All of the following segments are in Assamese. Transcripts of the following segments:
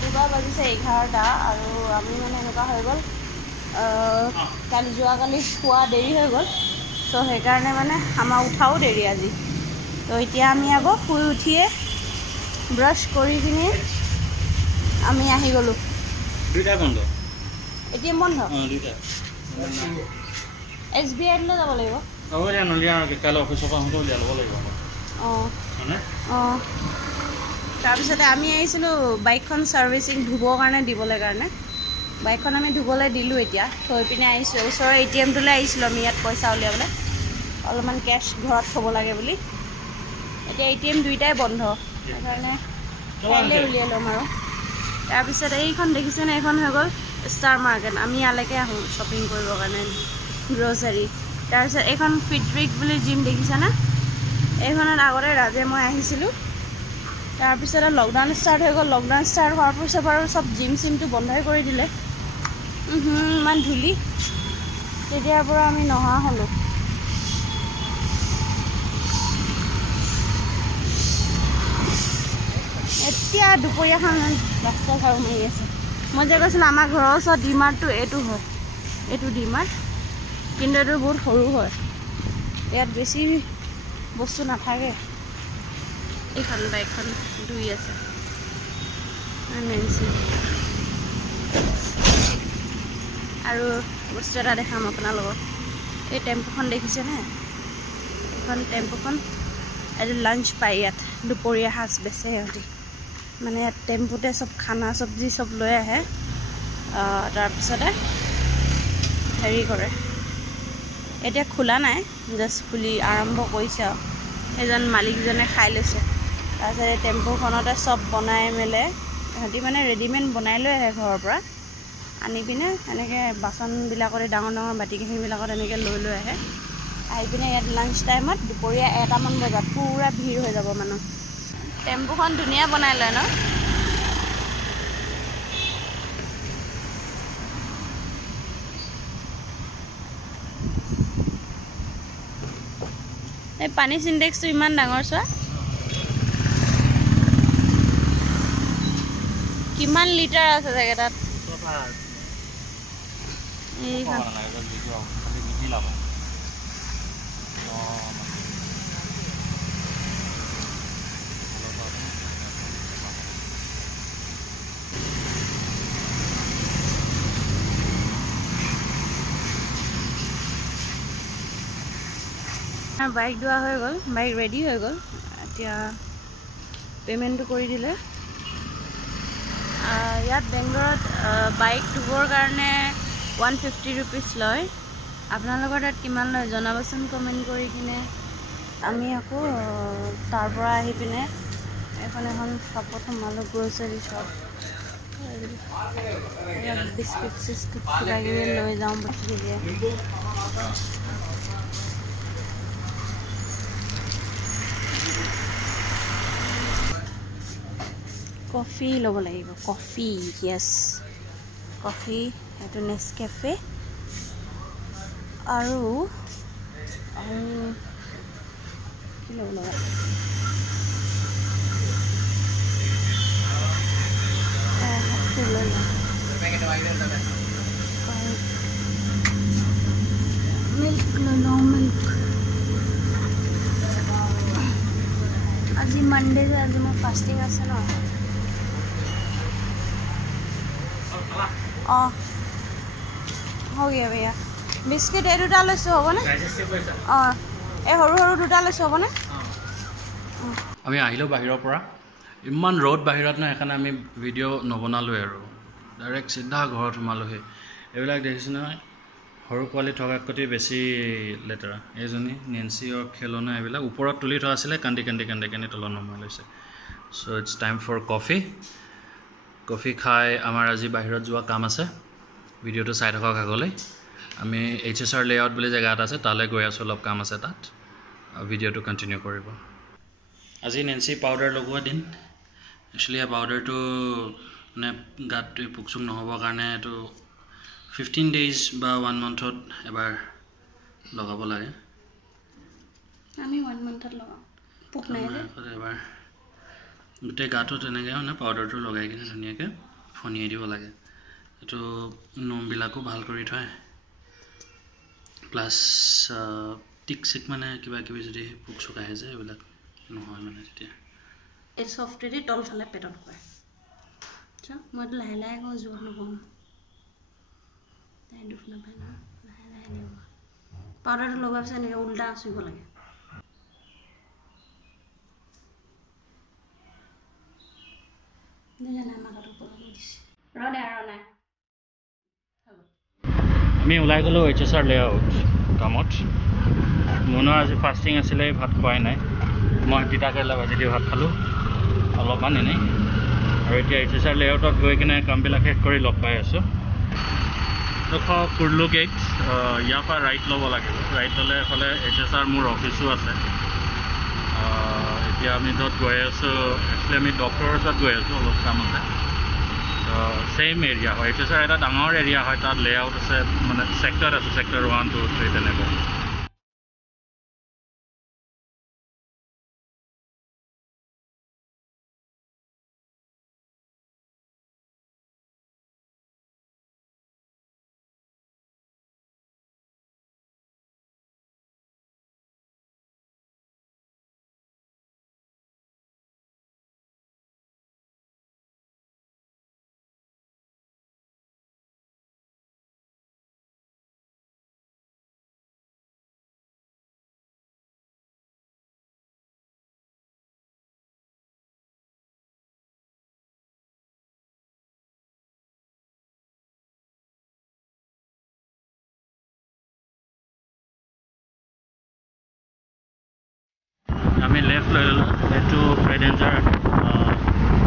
ৰাতিপুৱা বাজিছে 11টা আৰু আমি মানে এনেকুৱা হৈ গ'ল যোৱাকালি খোৱা দেৰি হৈ গ'ল চ' সেইকাৰণে মানে আমাৰ উঠাও দেৰি আজি তো এতিয়া আমি আকৌ শুই উঠিয়ে ব্ৰাছ কৰি কিনে আমি আহি গ'লোঁ দুইটা বন্ধ এতিয়া বন্ধ SBI লৈ যাব লাগিব হ'ব দিয়া নলিয়া কাইলৈ অফিচৰ পৰা আহোঁতে উলিয়াই ল'ব লাগিব অঁ তাৰপিছতে আমি আহিছিলোঁ বাইকখন ছাৰ্ভিচিং ধুবৰ কাৰণে দিবলৈ কাৰণে বাইকখন আমি ধুবলৈ দিলোঁ এতিয়া থৈ পিনে আহিছোঁ ওচৰৰ ATMটোলৈ আহিছিলোঁ আমি ইয়াত পইচা উলিয়াবলৈ অলপমান কেছ ঘৰত থ'ব লাগে বুলি এতিয়া ATM দুইটাই বন্ধ সেইকাৰণে কাইলৈ উলিয়াই ল'ম আৰু তাৰপিছত এইখন দেখিছেনে এইখন হৈ গ'ল ষ্টাৰ মাৰ্কেট আমি ইয়ালৈকে আহোঁ শ্বপিং কৰিবৰ কাৰণে গ্ৰ'চাৰী তাৰপিছত এইখন ফিটৰিক বুলি জিম দেখিছেনে এইখনত আগতে ৰাজে মই আহিছিলোঁ তাৰপিছতে লকডাউন ষ্টাৰ্ট হৈ গ'ল লকডাউন ষ্টাৰ্ট হোৱাৰ পিছত বাৰু চব জিম চিমটো বন্ধই কৰি দিলে ইমান ধূলি তেতিয়াৰ পৰা আমি নহা হ'লোঁ এতিয়া দুপৰীয়াখন ৰাস্তা ঝাৰু মাৰি আছে মই যে কৈছিলোঁ আমাৰ ঘৰৰ ওচৰত ডিমাৰ্টটো এইটো হয় এইটো ডিমাৰ্ট কিন্তু এইটো বহুত সৰু হয় ইয়াত বেছি বস্তু নাথাকে এইখন বাইকখন ধুই আছে নেন্সি আৰু বস্তু এটা দেখাম আপোনালোকক এই টেম্পুখন দেখিছেনে এইখন টেম্পুখন এইটো লাঞ্চ পায় ইয়াত দুপৰীয়া সাজ বেচে সিহঁতি মানে ইয়াত টেম্পুতে চব খানা চব্জি চব লৈ আহে তাৰপিছতে হেৰি কৰে এতিয়া খোলা নাই জাষ্ট খুলি আৰম্ভ কৰিছে আৰু এজন মালিকজনে খাই লৈছে তাৰপিছত এই টেম্পুখনতে চব বনাই মেলে সিহঁতি মানে ৰেডিমেড বনাই লৈ আহে ঘৰৰ পৰা আনি পিনে এনেকৈ বাচনবিলাকতে ডাঙৰ ডাঙৰ বাতি কাঁহীবিলাকত এনেকৈ লৈ আহে আহি পিনে ইয়াত লাঞ্চ টাইমত দুপৰীয়া 1টামান বজাত পূৰা ভিৰ হৈ যাব মানুহ টেম্পুখন ধুনীয়া বনাই লয় ন এই পানী চিনটেক্সটো ইমান ডাঙৰ চোৱা কিমান লিটাৰ আছে চাগে তাত বাইক ধোৱা হৈ গ'ল বাইক ৰেডি হৈ গ'ল এতিয়া পে'মেণ্টটো কৰি দিলে ইয়াত বেংগলত বাইক ধুবৰ কাৰণে 150 ৰুপিজ লয় আপোনালোকৰ তাত কিমান লয় জনাবচোন কমেণ্ট কৰি কিনে আমি আকৌ তাৰ পৰা আহি পিনে এখন শ্বপত সোমালোঁ গ্ৰ'চাৰী শ্বপ বিস্কুট চিস্কুট কিবা কিবি লৈ যাওঁ বস্তু দিয়ে কফি ল'ব লাগিব কফি য়েছ কফি এইটো নেছকেফে আৰু কি ল'ব লগা মিল্ক লৈ লওঁ মিল্ক আজি মানডে যে আজি মোৰ ফাষ্টিং আছে ন हो गया भैया बिस्किट ए दुटा लैसो हबने ए हरु हरु दुटा लैसो हबने আমি আহিলো বাহিৰৰ পৰা ইমান ৰ'দ বাহিৰত না এখানে আমি ভিডিঅ' নবনালো আৰু ডাইৰেক্ট সিধা ঘৰত সোমালোহে এইবিলাক দেখিছ না সৰু পোৱালি থকাতকৈ বেছি লেতেৰা এইজনী নেন্সি আৰু খেলনা এইবিলাক ওপৰত তুলি থোৱা আছিল কান্দি তলত নমাই লৈছে so it's time for coffee খাই আমাৰ আজি বাহিৰত যোৱা কাম আছে ভিডিঅ'টো চাই থাকক আগলৈ আমি HSR লেআউট বুলি জেগা এটা আছে তালৈ গৈ আছোঁ অলপ কাম আছে তাত ভিডিঅ'টো কণ্টিনিউ কৰিব আজি নেন্সি পাউডাৰ লগোৱা দিন একচুৱেলি এই পাউডাৰটো মানে গাত পোকচোক নহ'বৰ কাৰণে এইটো 15 days বা 1 monthত এবাৰ লগাব লাগে আমি 1 monthত লগাওঁ পোক নাই যে এবাৰ গোটেই গাটো তেনেকৈ মানে পাউডাৰটো লগাই কিনে ধুনীয়াকৈ ফনিয়াই দিব লাগে এইটো নোমবিলাকো ভাল কৰি থয় প্লাছ টিক চিক মানে কিবা কিবি যদি পোক চোক আহে যে এইবিলাক নহয় মানে তেতিয়া এই ছফ্টৱেৰে তলফালে পেটত হয় মইতো লাহে লাহে কওঁ জোৰ নকওঁ তাই দুখ নাপায় ন লাহে লাহে দিব পাউডাৰটো লগোৱাৰ পিছত এনেকৈ উল্টা চুইব লাগে আমি ওলাই গ'লোঁ HSR লেআউট কামত মুনৰ আজি ফাষ্টিং আছিলে ভাত খোৱাই নাই মই তিতা কেৰেলা ভাজি দি ভাত খালোঁ অলপমান এনেই আৰু এতিয়া HSR লেআউটত গৈ কিনে কামবিলাক শেষ কৰি লগ পাই আছোঁ কুৰ্লো গেট ইয়াৰ পৰা ৰাইট ল'ব লাগিব ৰাইট ল'লে এইফালে HSR মোৰ অফিচো আছে এতিয়া আমি য'ত গৈ আছোঁ একচুৱেলি আমি ডক্টৰৰ ওচৰত গৈ আছোঁ অলপ কাম আছে ছেইম এৰিয়া হয় HSR এটা ডাঙৰ এৰিয়া হয় তাত লেআউট আছে মানে ছেক্টৰ আছে ছেক্টৰ 1, 2, 3 তেনেকুৱা আমি লেফ্ট লৈ ল'লোঁ এইটো প্ৰেডেঞ্জাৰ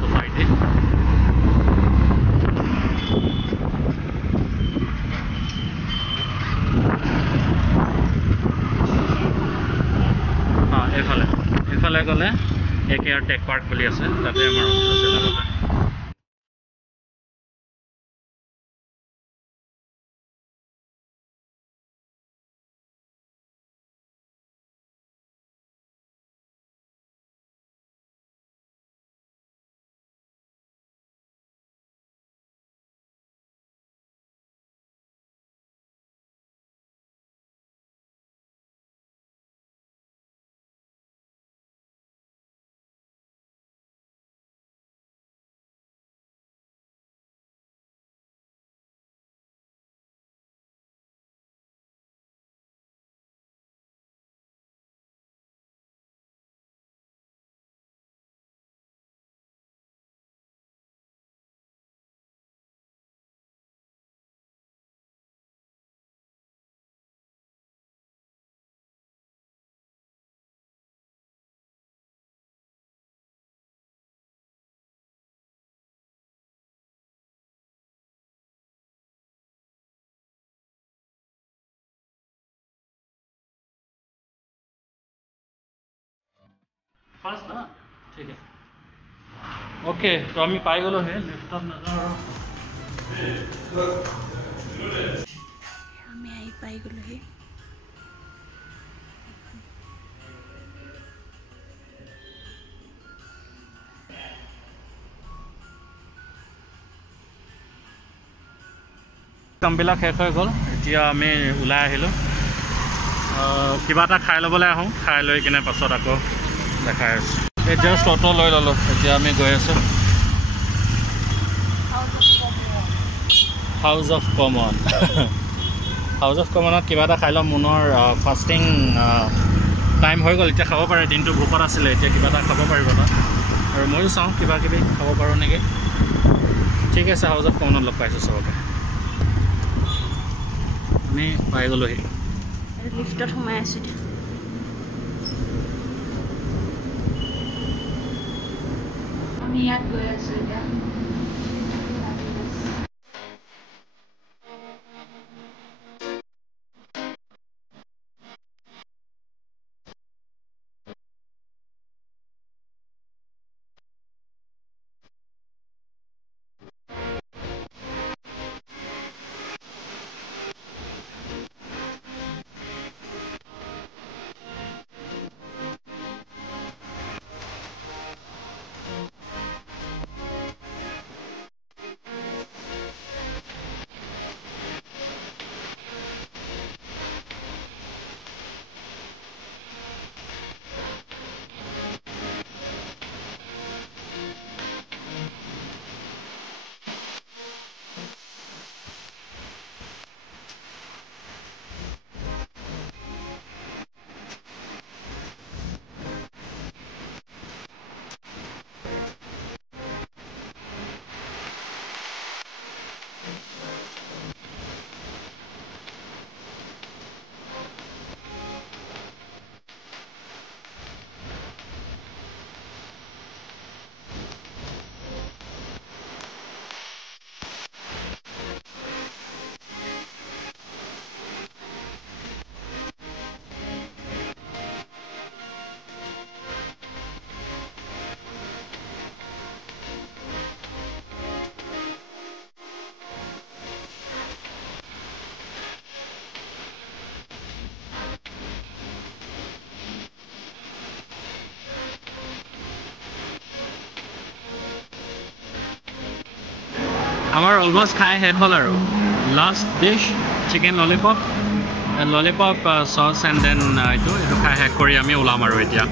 ছ'চাইটি এইফালে গ'লে AKR টেক পাৰ্ক বুলি আছে তাতে আমাৰ অফিচ আছে লগতে फास्ट ना ठीक है ओके तो আমি পাই গ'লো হে লিফ্টত নাযাওঁ আমি আহি পাই গ'লোহি কামবিলাক শেষ হৈ গ'ল এতিয়া আমি ওলাই আহিলোঁ কিবা এটা খাই ল'বলৈ আহোঁ খাই লৈ কিনে পাছত আকৌ দেখাই আছোঁ এই জাষ্ট অটো লৈ ল'লোঁ এতিয়া আমি গৈ আছোঁ হাউচ অফ কমনত কিবা এটা খাই ল'ম মুনৰ ফাষ্টিং টাইম হৈ গ'ল এতিয়া খাব পাৰে দিনটো ভোকত আছিলে এতিয়া কিবা এটা খাব পাৰিব তাত আৰু ময়ো চাওঁ কিবা কিবি খাব পাৰোঁ নেকি ঠিক আছে হাউচ অফ কমনত লগ পাইছোঁ চবকে আমি পাই গ'লোহি লিফ্টত সোমাই আছোঁ এতিয়া আমি ইয়াত গৈ আছোঁ এতিয়া আমাৰ অলমষ্ট খাই শেষ হ'ল আৰু last dish chicken lollipop lollipop sauce and then এইটো খাই শেষ কৰি আমি ওলাম আৰু এতিয়া